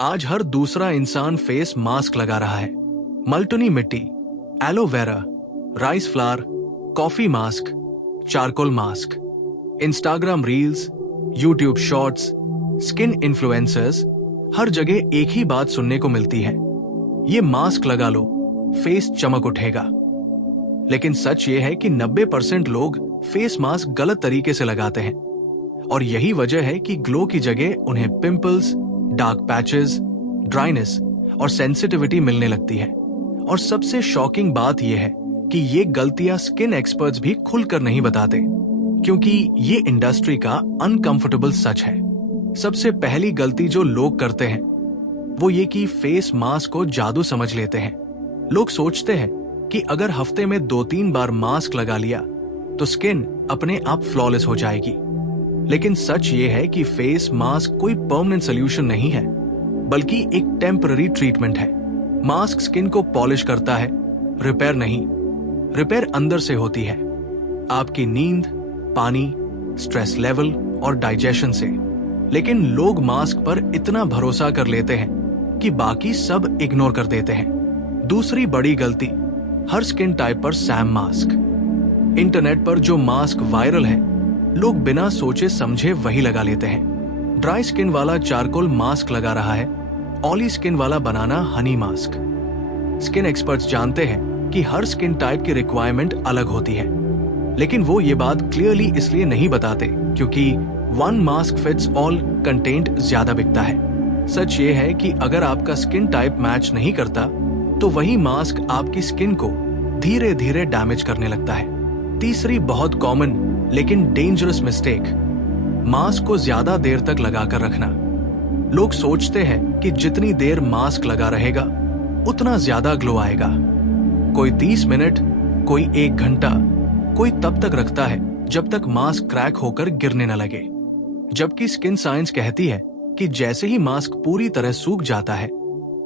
आज हर दूसरा इंसान फेस मास्क लगा रहा है। मल्टनी मिट्टी, aloe vera, rice flour, coffee mask, charcoal mask, Instagram reels, YouTube shorts, skin influencers, हर जगह एक ही बात सुनने को मिलती है, ये मास्क लगा लो, फेस चमक उठेगा। लेकिन सच ये है कि 90% लोग फेस मास्क गलत तरीके से लगाते हैं और यही वजह है कि ग्लो की जगह उन्हें पिंपल्स, डार्क पैचेस, ड्राइनेस और सेंसिटिविटी मिलने लगती है। और सबसे शॉकिंग बात यह है कि ये गलतियां स्किन एक्सपर्ट्स भी खुलकर नहीं बताते, क्योंकि ये इंडस्ट्री का अनकंफर्टेबल सच है। सबसे पहली गलती जो लोग करते हैं वो ये कि फेस मास्क को जादू समझ लेते हैं। लोग सोचते हैं कि अगर हफ्ते में 2-3 बार मास्क लगा लिया तो स्किन अपने आप फ्लॉलेस हो जाएगी। लेकिन सच ये है कि फेस मास्क कोई परमानेंट सॉल्यूशन नहीं है, बल्कि एक टेम्पररी ट्रीटमेंट है। मास्क स्किन को पॉलिश करता है, रिपेयर नहीं। रिपेयर अंदर से होती है, आपकी नींद, पानी, स्ट्रेस लेवल और डाइजेशन से। लेकिन लोग मास्क पर इतना भरोसा कर लेते हैं कि बाकी सब इग्नोर कर देते हैं। दूसरी बड़ी गलती, हर स्किन टाइप पर सैम मास्क। इंटरनेट पर जो मास्क वायरल है, लोग बिना सोचे समझे वही लगा लेते हैं। ड्राई स्किन वाला चारकोल मास्क लगा रहा है, ऑयली स्किन वाला बनाना हनी मास्क। स्किन एक्सपर्ट्स जानते हैं कि हर स्किन टाइप की रिक्वायरमेंट अलग होती है, लेकिन वो ये बात क्लियरली इसलिए नहीं बताते क्योंकि one mask fits all content ज्यादा बिकता है। सच ये है कि अगर आपका स्किन टाइप मैच नहीं करता तो वही मास्क आपकी स्किन को धीरे धीरे डैमेज करने लगता है। तीसरी बहुत कॉमन लेकिन डेंजरस मिस्टेक, मास्क को ज्यादा देर तक लगाकर रखना। लोग सोचते हैं कि जितनी देर मास्क लगा रहेगा उतना ज्यादा ग्लो आएगा। कोई 30 मिनट, कोई 1 घंटा, कोई तब तक रखता है जब तक मास्क क्रैक होकर गिरने न लगे। जबकि स्किन साइंस कहती है कि जैसे ही मास्क पूरी तरह सूख जाता है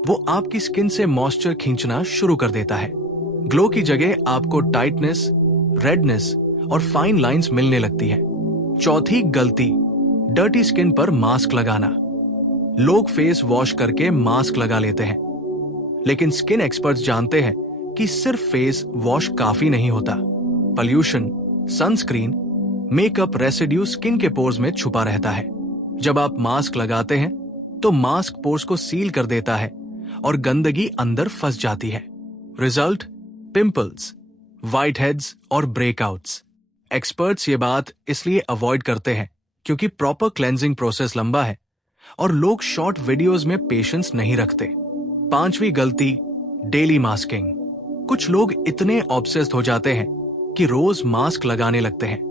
वो आपकी स्किन से मॉइस्चर खींचना शुरू कर देता है। ग्लो की जगह आपको टाइटनेस, रेडनेस और फाइन लाइंस मिलने लगती है। चौथी गलती, डर्टी स्किन पर मास्क लगाना। लोग फेस वॉश करके मास्क लगा लेते हैं, लेकिन स्किन एक्सपर्ट्स जानते हैं कि सिर्फ फेस वॉश काफी नहीं होता। Pollution, sunscreen, makeup residue skin के पोर्स में छुपा रहता है। जब आप मास्क लगाते हैं तो मास्क पोर्स को सील कर देता है और गंदगी अंदर फंस जाती है। रिजल्ट, पिंपल्स, व्हाइट हेड्स और ब्रेकआउट्स। एक्सपर्ट्स ये बात इसलिए अवॉइड करते हैं क्योंकि प्रॉपर क्लेंजिंग प्रोसेस लंबा है और लोग शॉर्ट वीडियोस में पेशेंस नहीं रखते। पांचवी गलती, डेली मास्किंग। कुछ लोग इतने ऑब्सेस्ड हो जाते हैं कि रोज मास्क लगाने लगते हैं।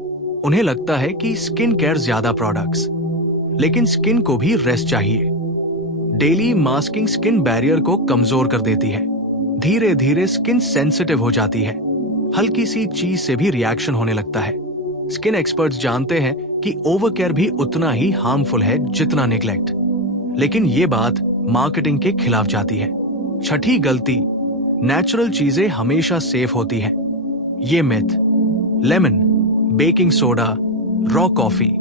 उन्हें लगता है कि स्किन केयर ज्यादा प्रोडक्ट्स, लेकिन स्किन को भी रेस्ट चाहिए। डेली मास्किंग स्किन बैरियर को कमजोर कर देती है। धीरे धीरे स्किन सेंसिटिव हो जाती है, हल्की सी चीज से भी रिएक्शन होने लगता है। स्किन एक्सपर्ट्स जानते हैं कि ओवर केयर भी उतना ही हार्मफुल है जितना नेग्लेक्ट, लेकिन ये बात मार्केटिंग के खिलाफ जाती है। छठी गलती, नेचुरल चीजें हमेशा सेफ होती हैं। ये myth, lemon, baking soda, raw coffee,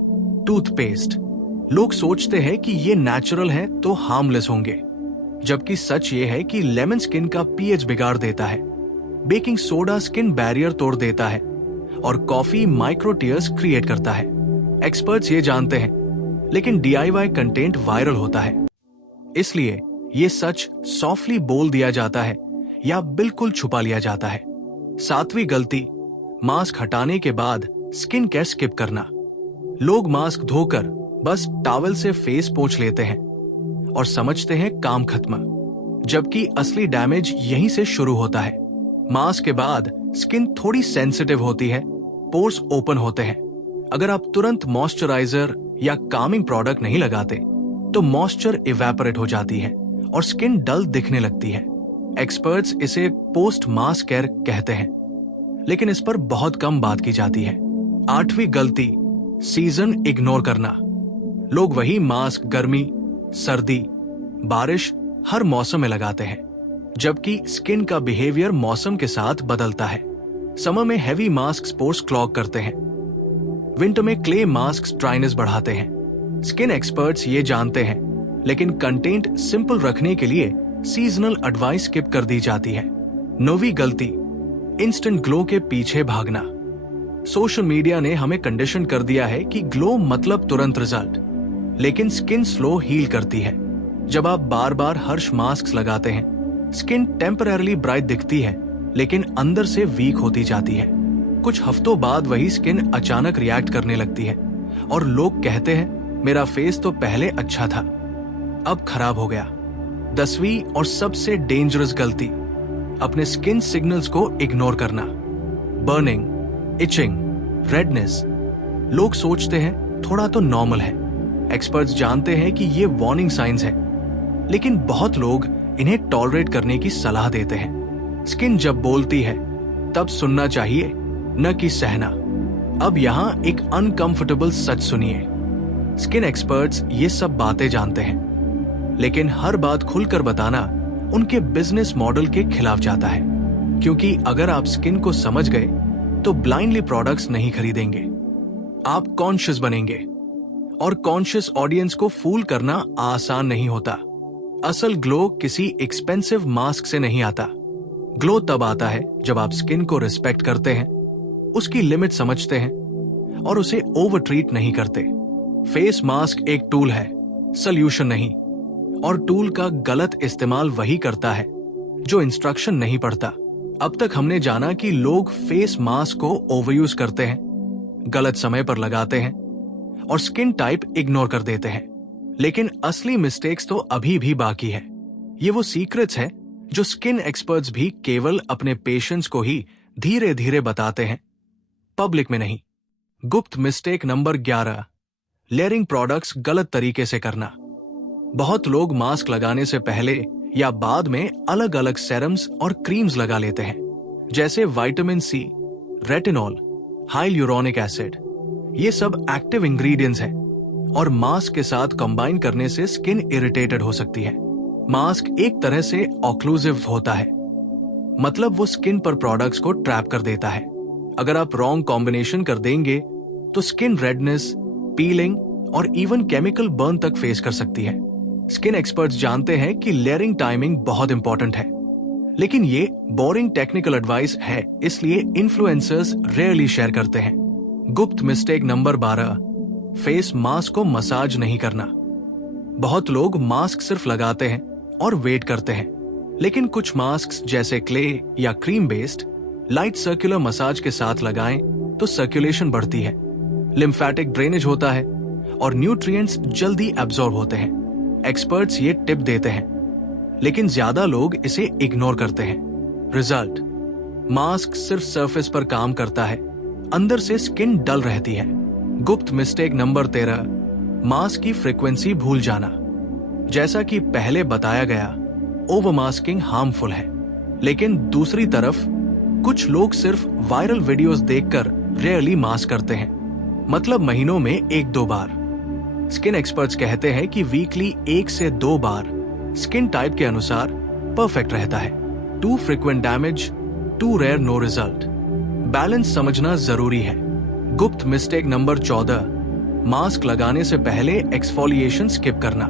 toothpaste, लोग सोचते हैं कि ये नेचुरल है तो हार्मलेस होंगे, जबकि सच ये है कि लेमन स्किन का पीएच बिगाड़ देता है, बेकिंग सोडा स्किन बैरियर तोड़ देता है और कॉफी माइक्रो टीयर्स क्रिएट करता है। एक्सपर्ट्स ये जानते हैं, लेकिन DIY कंटेंट वायरल होता है, इसलिए ये सच सॉफ्टली बोल दिया जाता है या बिल्कुल छुपा लिया जाता है। सातवीं गलती, मास्क हटाने के बाद स्किन केयर स्किप करना। लोग मास्क धोकर बस टॉवल से फेस पोंछ लेते हैं और समझते हैं काम खत्म, जबकि असली डैमेज यहीं से शुरू होता है। मास्क के बाद स्किन थोड़ी सेंसिटिव होती है, पोर्स ओपन होते हैं। अगर आप तुरंत मॉइस्चराइजर या कामिंग प्रोडक्ट नहीं लगाते तो मॉइस्चर इवेपोरेट हो जाती है और स्किन डल दिखने लगती है। एक्सपर्ट्स इसे पोस्ट मास्क केयर कहते हैं, लेकिन इस पर बहुत कम बात की जाती है। आठवीं गलती, सीजन इग्नोर करना। लोग वही मास्क गर्मी, सर्दी, बारिश हर मौसम में लगाते हैं, जबकि स्किन का बिहेवियर मौसम के साथ बदलता है। समर में हेवी मास्क पोर्स क्लॉग करते हैं, विंटर में क्ले मास्क ड्राइनेस बढ़ाते हैं। स्किन एक्सपर्ट्स ये जानते हैं, लेकिन कंटेंट सिंपल रखने के लिए सीजनल एडवाइस स्किप कर दी जाती है। 9वीं गलती, इंस्टेंट ग्लो के पीछे भागना। सोशल मीडिया ने हमें कंडीशन कर दिया है कि ग्लो मतलब तुरंत रिजल्ट, लेकिन स्किन स्लो हील करती है। जब आप बार बार हर्ष मास्क लगाते हैं, स्किन टेम्पररीली ब्राइट दिखती है, लेकिन अंदर से वीक होती जाती है। कुछ हफ्तों बाद वही स्किन अचानक रिएक्ट करने लगती है और लोग कहते हैं मेरा फेस तो पहले अच्छा था, अब खराब हो गया। 10वीं और सबसे डेंजरस गलती, अपने स्किन सिग्नल्स को इग्नोर करना। Burning, itching, redness. लोग सोचते हैं थोड़ा तो नॉर्मल है। एक्सपर्ट्स जानते हैं कि ये वार्निंग साइंस है, लेकिन बहुत लोग इन्हें टॉलरेट करने की सलाह देते हैं। स्किन जब बोलती है तब सुनना चाहिए, न कि सहना। अब यहां एक अनकंफर्टेबल सच सुनिए। स्किन एक्सपर्ट्स ये सब बातें जानते हैं, लेकिन हर बात खुलकर बताना उनके बिजनेस मॉडल के खिलाफ जाता है। क्योंकि अगर आप स्किन को समझ गए तो ब्लाइंडली प्रोडक्ट्स नहीं खरीदेंगे, आप कॉन्शियस बनेंगे। और कॉन्शियस ऑडियंस को फूल करना आसान नहीं होता। असल ग्लो किसी एक्सपेंसिव मास्क से नहीं आता। ग्लो तब आता है जब आप स्किन को रिस्पेक्ट करते हैं, उसकी लिमिट समझते हैं और उसे ओवर ट्रीट नहीं करते। फेस मास्क एक टूल है, सॉल्यूशन नहीं। और टूल का गलत इस्तेमाल वही करता है जो इंस्ट्रक्शन नहीं पढ़ता। अब तक हमने जाना कि लोग फेस मास्क को ओवरयूज करते हैं, गलत समय पर लगाते हैं और स्किन टाइप इग्नोर कर देते हैं। लेकिन असली मिस्टेक्स तो अभी भी बाकी है। ये वो सीक्रेट्स हैं जो स्किन एक्सपर्ट्स भी केवल अपने पेशेंट्स को ही धीरे धीरे बताते हैं, पब्लिक में नहीं। गुप्त मिस्टेक नंबर 11, लेयरिंग प्रोडक्ट्स गलत तरीके से करना। बहुत लोग मास्क लगाने से पहले या बाद में अलग अलग सेरम्स और क्रीम्स लगा लेते हैं, जैसे vitamin C, retinol, hyaluronic acid. ये सब एक्टिव इंग्रेडिएंट्स हैं और मास्क के साथ कंबाइन करने से स्किन इरिटेटेड हो सकती है। मास्क एक तरह से ऑक्लूसिव होता है, मतलब वो स्किन पर प्रोडक्ट्स को ट्रैप कर देता है। अगर आप रॉन्ग कॉम्बिनेशन कर देंगे तो स्किन रेडनेस, पीलिंग और इवन केमिकल बर्न तक फेस कर सकती है। स्किन एक्सपर्ट्स जानते हैं कि लेयरिंग टाइमिंग बहुत इंपॉर्टेंट है, लेकिन ये बोरिंग टेक्निकल एडवाइस है, इसलिए इन्फ्लुएंसर्स रेयरली शेयर करते हैं। गुप्त मिस्टेक नंबर 12, फेस मास्क को मसाज नहीं करना। बहुत लोग मास्क सिर्फ लगाते हैं और वेट करते हैं, लेकिन कुछ मास्क जैसे क्ले या cream based light circular massage के साथ लगाएं तो सर्कुलेशन बढ़ती है, लिम्फेटिक ड्रेनेज होता है और न्यूट्रिएंट्स जल्दी एब्जॉर्ब होते हैं। एक्सपर्ट्स ये टिप देते हैं, लेकिन ज्यादा लोग इसे इग्नोर करते हैं। रिजल्ट, मास्क सिर्फ सरफेस पर काम करता है, अंदर से स्किन डल रहती है। गुप्त मिस्टेक नंबर 13, मास्क की फ्रीक्वेंसी भूल जाना। जैसा कि पहले बताया गया, ओवर मास्किंग हार्मफुल है, लेकिन दूसरी तरफ कुछ लोग सिर्फ वायरल वीडियोस देखकर रेयरली मास्क करते हैं, मतलब महीनों में 1-2 बार। स्किन एक्सपर्ट्स कहते हैं कि वीकली 1 से 2 बार स्किन टाइप के अनुसार परफेक्ट रहता है। Too frequent damage, too rare no result. Balance समझना जरूरी है। गुप्त मिस्टेक नंबर 14, मास्क लगाने से पहले एक्सफोलिएशन स्किप करना।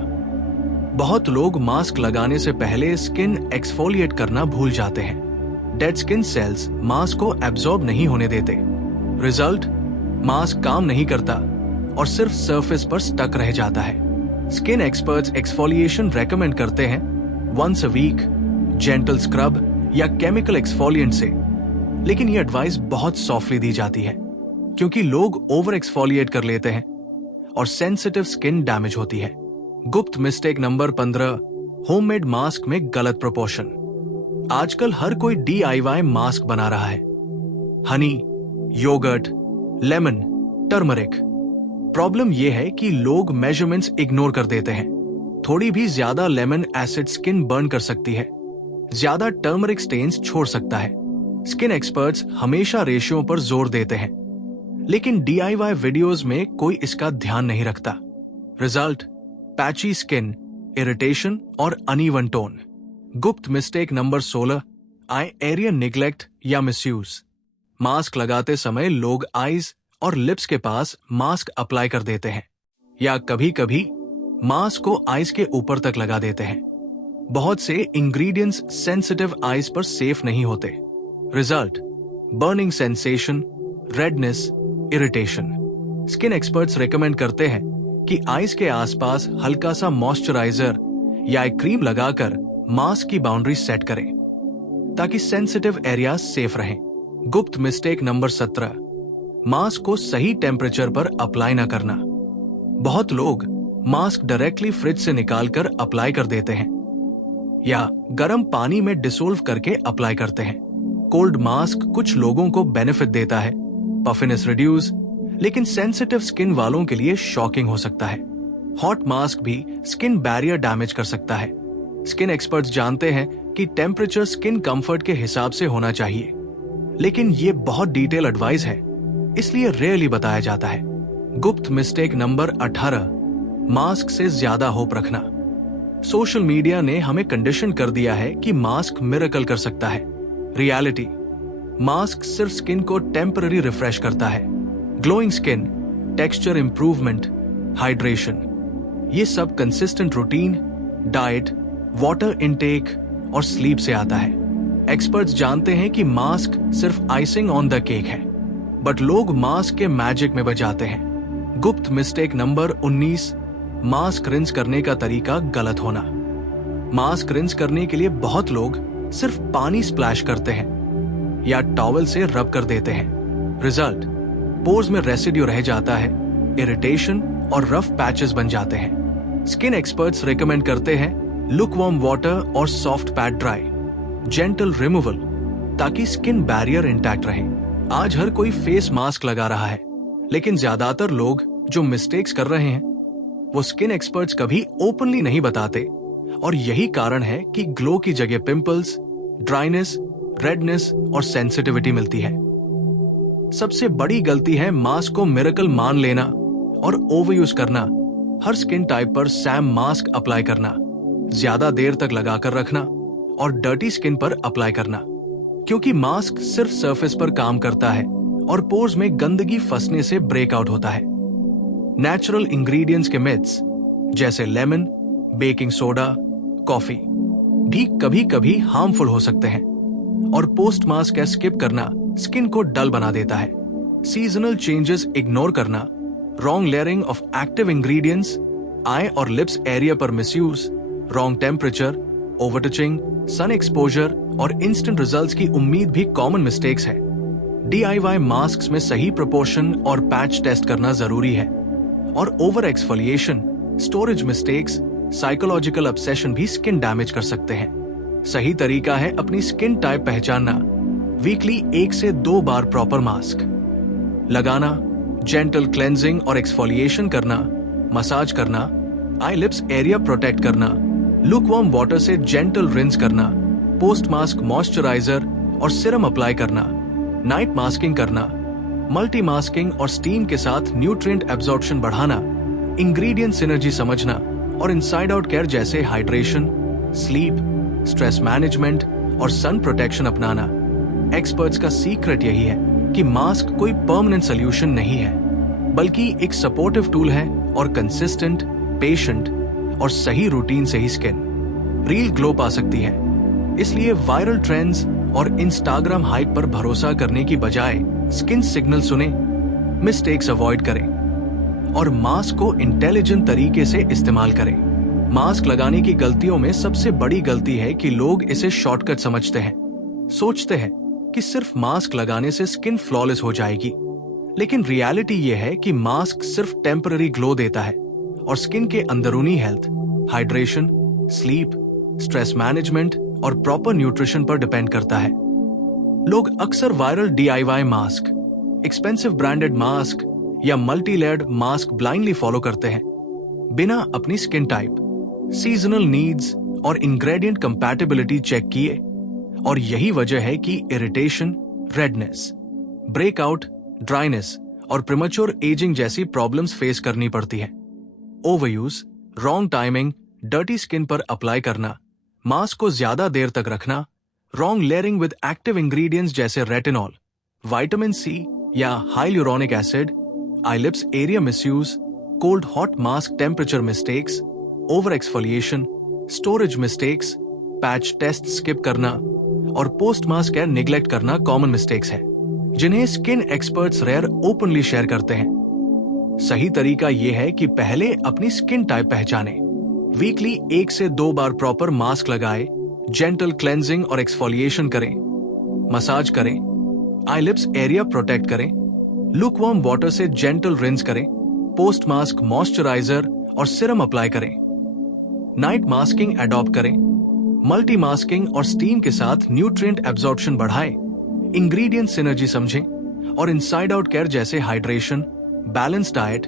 बहुत लोग मास्क लगाने से पहले स्किन एक्सफोलिएट करना भूल जाते हैं। डेड स्किन सेल्स मास्क को एब्जॉर्ब नहीं होने देते। रिजल्ट, मास्क काम नहीं करता और सिर्फ सरफेस पर स्टक रह जाता है। स्किन एक्सपर्ट्स एक्सफोलिएशन रेकमेंड करते हैं once a week, gentle scrub या केमिकल एक्सफोलिएंट से, लेकिन ये एडवाइस बहुत सॉफ्टली दी जाती है क्योंकि लोग ओवर एक्सफोलिएट कर लेते हैं और सेंसिटिव स्किन डैमेज होती है। गुप्त मिस्टेक नंबर 15, होममेड मास्क में गलत प्रोपोर्शन। आजकल हर कोई DIY मास्क बना रहा है, honey, yogurt, lemon, turmeric. Problem यह है कि लोग मेजरमेंट्स इग्नोर कर देते हैं। थोड़ी भी ज्यादा लेमन एसिड स्किन बर्न कर सकती है, ज्यादा टर्मरिक स्टेन्स छोड़ सकता है। स्किन एक्सपर्ट्स हमेशा रेशियो पर जोर देते हैं, लेकिन DIY वीडियोस में कोई इसका ध्यान नहीं रखता। रिजल्ट, पैची स्किन, इरिटेशन और अनइवन टोन। गुप्त mistake number 16, eye area neglect या मिसयूज। मास्क लगाते समय लोग आईज और लिप्स के पास मास्क अप्लाई कर देते हैं, या कभी कभी मास्क को आइज के ऊपर तक लगा देते हैं। बहुत से इंग्रेडिएंट्स सेंसिटिव आइज पर सेफ नहीं होते। Result, burning sensation, redness, irritation. Skin experts recommend करते हैं कि आइज के आसपास हल्का सा मॉइस्चराइजर या एक क्रीम लगाकर मास्क की बाउंड्री सेट करें ताकि सेंसिटिव एरिया सेफ रहें। गुप्त मिस्टेक नंबर 17, मास्क को सही टेम्परेचर पर अप्लाई न करना। बहुत लोग मास्क डायरेक्टली फ्रिज से निकालकर अप्लाई कर देते हैं या गर्म पानी में डिसोल्व करके अप्लाई करते हैं। कोल्ड मास्क कुछ लोगों को बेनिफिट देता है, पफिनेस रिड्यूस, लेकिन सेंसिटिव स्किन वालों के लिए शॉकिंग हो सकता है। हॉट मास्क भी स्किन बैरियर डैमेज कर सकता है। स्किन एक्सपर्ट्स जानते हैं कि टेम्परेचर स्किन कंफर्ट के हिसाब से होना चाहिए, लेकिन ये बहुत डिटेल एडवाइस है, इसलिए रेयरली बताया जाता है। गुप्त मिस्टेक नंबर 18, मास्क से ज्यादा होप रखना। सोशल मीडिया ने हमें कंडीशन कर दिया है कि मास्क मिरेकल कर सकता है। रियलिटी, मास्क सिर्फ स्किन को टेम्पररी रिफ्रेश करता है। Glowing skin, texture improvement, hydration, ये सब consistent routine, diet, water intake और स्लीप से आता है। एक्सपर्ट्स जानते हैं कि मास्क सिर्फ आइसिंग ऑन द केक है, बट लोग मास्क के मैजिक में बजाते हैं। गुप्त मिस्टेक नंबर 19, मास्क रिंस करने का तरीका गलत होना। मास्क रिंस करने के लिए बहुत लोग सिर्फ पानी स्प्लैश करते हैं या टॉवल से रब कर देते हैं। रिजल्ट, पोर्स में रेसिड्यू रह जाता है, इरिटेशन और रफ पैचेस बन जाते हैं। स्किन एक्सपर्ट्स रेकमेंड करते हैं लुकवार्म वाटर और soft pad dry, gentle removal, ताकि स्किन बैरियर इंटैक्ट रहे। आज हर कोई फेस मास्क लगा रहा है, लेकिन ज्यादातर लोग जो मिस्टेक्स कर रहे हैं वो स्किन एक्सपर्ट्स कभी ओपनली नहीं बताते, और यही कारण है कि ग्लो की जगह पिंपल्स, ड्राइनेस, रेडनेस और सेंसिटिविटी मिलती है। सबसे बड़ी गलती है मास्क को मिरेकल मान लेना और ओवरयूज करना। हर स्किन टाइप पर सैम मास्क अप्लाई करना, ज्यादा देर तक लगाकर रखना और डर्टी स्किन पर अप्लाई करना, क्योंकि मास्क सिर्फ सरफेस पर काम करता है और पोर्स में गंदगी फंसने से ब्रेकआउट होता है। नेचुरल इंग्रेडिएंट्स के मिथ्स जैसे लेमन, बेकिंग सोडा, कॉफी भी कभी कभी हार्मफुल हो सकते हैं, और पोस्ट मास्क का स्किप करना स्किन को डल बना देता है। सीजनल चेंजेस इग्नोर करना, wrong layering of active ingredients, eye और लिप्स एरिया पर misuse, wrong temperature, over touching, sun exposure और इंस्टेंट रिजल्ट्स की उम्मीद भी कॉमन मिस्टेक्स है। DIY मास्क में सही प्रोपोर्शन और पैच टेस्ट करना जरूरी है, और over exfoliation, storage mistakes, psychological obsession भी स्किन डैमेज कर सकते हैं। सही तरीका है अपनी स्किन टाइप पहचानना, वीकली 1 से 2 बार प्रॉपर मास्क लगाना, जेंटल क्लेंजिंग और एक्सफोलिएशन करना, मसाज करना, आई लिप्स एरिया प्रोटेक्ट करना, लुकवार्म वाटर से जेंटल रिंस करना, पोस्ट मास्क मॉइस्चराइजर और सिरम अप्लाई करना, नाइट मास्किंग करना, मल्टी मास्किंग और स्टीम के साथ न्यूट्रिएंट एब्जॉर्प्शन बढ़ाना, इंग्रेडिएंट सिनर्जी समझना और इनसाइड आउट केयर जैसे हाइड्रेशन, स्लीप, स्ट्रेस मैनेजमेंट और सन प्रोटेक्शन अपनाना। एक्सपर्ट्स का सीक्रेट यही है कि मास्क कोई परमानेंट सोल्यूशन नहीं है, बल्कि एक सपोर्टिव टूल है, और कंसिस्टेंट, पेशेंट और सही रूटीन से ही स्किन रियल ग्लो पा सकती है। इसलिए वायरल ट्रेंड्स और इंस्टाग्राम हाइप पर भरोसा करने की बजाय स्किन सिग्नल सुने, मिस्टेक्स अवॉइड करें और मास्क को इंटेलिजेंट तरीके से इस्तेमाल करें। मास्क लगाने की गलतियों में सबसे बड़ी गलती है कि लोग इसे शॉर्टकट समझते हैं। सोचते हैं कि सिर्फ मास्क लगाने से स्किन फ्लॉलेस हो जाएगी, लेकिन रियलिटी यह है कि मास्क सिर्फ टेम्पररी ग्लो देता है और स्किन के अंदरूनी health, hydration, sleep, stress management और प्रॉपर न्यूट्रिशन पर डिपेंड करता है। लोग अक्सर viral DIY mask, expensive branded mask या multi layered mask blindly follow करते हैं, बिना अपनी स्किन टाइप, सीजनल नीड्स और इंग्रेडिएंट कंपैटिबिलिटी चेक किए, और यही वजह है कि इरिटेशन, रेडनेस, ब्रेकआउट, ड्राइनेस और प्रीमेच्योर एजिंग जैसी प्रॉब्लम्स फेस करनी पड़ती है। Overuse, wrong timing, dirty skin पर अप्लाई करना, मास्क को ज्यादा देर तक रखना, wrong layering with active ingredients जैसे रेटिनॉल, विटामिन C या hyaluronic acid, eye lips area misuse, cold hot mask temperature mistakes, over exfoliation, storage mistakes, patch test skip करना और पोस्ट मास्क केयर निग्लेक्ट करना कॉमन मिस्टेक्स है, जिन्हें skin experts rare openly share करते हैं। सही तरीका यह है कि पहले अपनी स्किन टाइप पहचानें, वीकली 1 से 2 बार प्रॉपर मास्क लगाएं, जेंटल क्लेंजिंग और एक्सफोलिएशन करें, मसाज करें, आई लिप्स एरिया प्रोटेक्ट करें, लुकवार्म वाटर से जेंटल रिंस करें, पोस्ट मास्क मॉइस्चराइजर और सीरम अप्लाई करें, नाइट मास्किंग अडॉप्ट करें, मल्टी मास्किंग और स्टीम के साथ न्यूट्रिएंट एब्जॉर्प्शन बढ़ाएं, इंग्रेडिएंट सिनर्जी समझें और इनसाइड आउट केयर जैसे hydration, balance diet,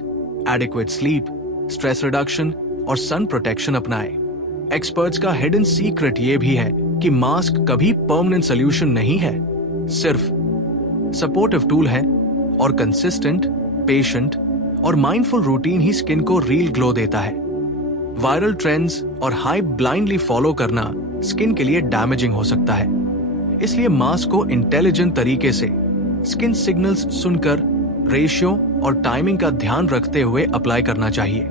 adequate sleep, stress reduction और सन प्रोटेक्शन अपनाएं। एक्सपर्ट्स का हिडन सीक्रेट ये भी है कि मास्क कभी परमानेंट सॉल्यूशन नहीं है, सिर्फ सपोर्टिव टूल है और कंसिस्टेंट, पेशेंट और माइंडफुल रूटीन ही स्किन को रियल ग्लो देता है। वायरल ट्रेंड्स और हाइप ब्लाइंडली फॉलो करना स्किन के लिए डैमेजिंग हो सकता है, इसलिए मास्क को इंटेलिजेंट तरीके से स्किन सिग्नल्स सुनकर रेशियो और टाइमिंग का ध्यान रखते हुए अप्लाई करना चाहिए।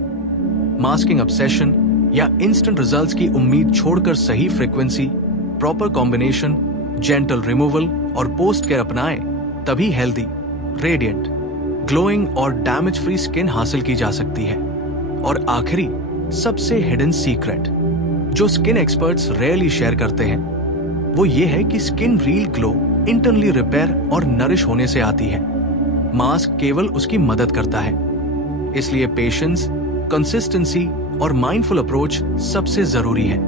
मास्किंग ऑब्सेशन या इंस्टेंट रिजल्ट्स की उम्मीद छोड़कर सही frequency, proper combination, gentle removal और पोस्ट केयर अपनाएं, तभी हेल्दी, रेडिएंट, ग्लोइंग और डैमेज फ्री स्किन हासिल की जा सकती है। और आखिरी सबसे हिडन सीक्रेट जो स्किन एक्सपर्ट्स रेयरली शेयर करते हैं, वो ये है कि skin real glow internally repair और नरिश होने से आती है। मास्क केवल उसकी मदद करता है, इसलिए पेशेंस, कंसिस्टेंसी और माइंडफुल अप्रोच सबसे जरूरी है।